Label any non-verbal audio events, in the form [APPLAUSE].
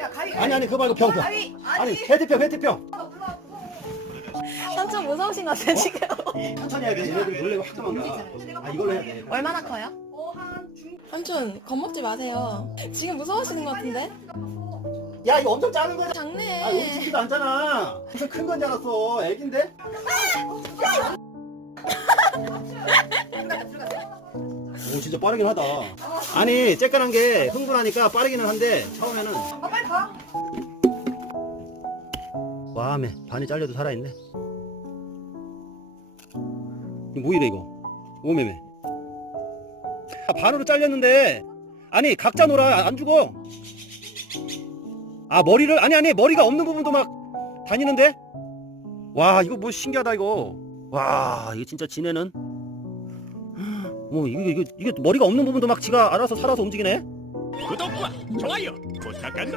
야 가위 아니 아니 그거 말고 병 병. 가위 아니 페트병 페트병. 삼촌 무서우신 것 같아요 지금. 천천히 해야 돼. 얘네들 놀래고 확 도망가. 아 이걸로 해야 돼. 얼마나 커요? 삼촌 겁먹지 마세요. 지금 무서우시는 것 같은데? 야 이거 엄청 작은 거야. 작네. 아 우리 집도 않잖아. 무슨 큰 건 줄 알았어. 애긴데? [LAUGHS] 오 진짜 빠르긴 하다. 아니 쬐깐한 게 흥분하니까 빠르기는 한데 처음에는 아 빨리 가 와매 반이 잘려도 살아있네. 이거 뭐 이래 이거? 오매매. 아, 반으로 잘렸는데 아니 각자 놀아 안 죽어. 아 머리를 아니 아니 머리가 없는 부분도 막 다니는데? 와 이거 뭐 신기하다 이거. 와 이거 진짜 지네는. 뭐 이거 이거 이게 머리가 없는 부분도 막 지가 알아서 살아서 움직이네. 구독과 좋아요 부탁한다.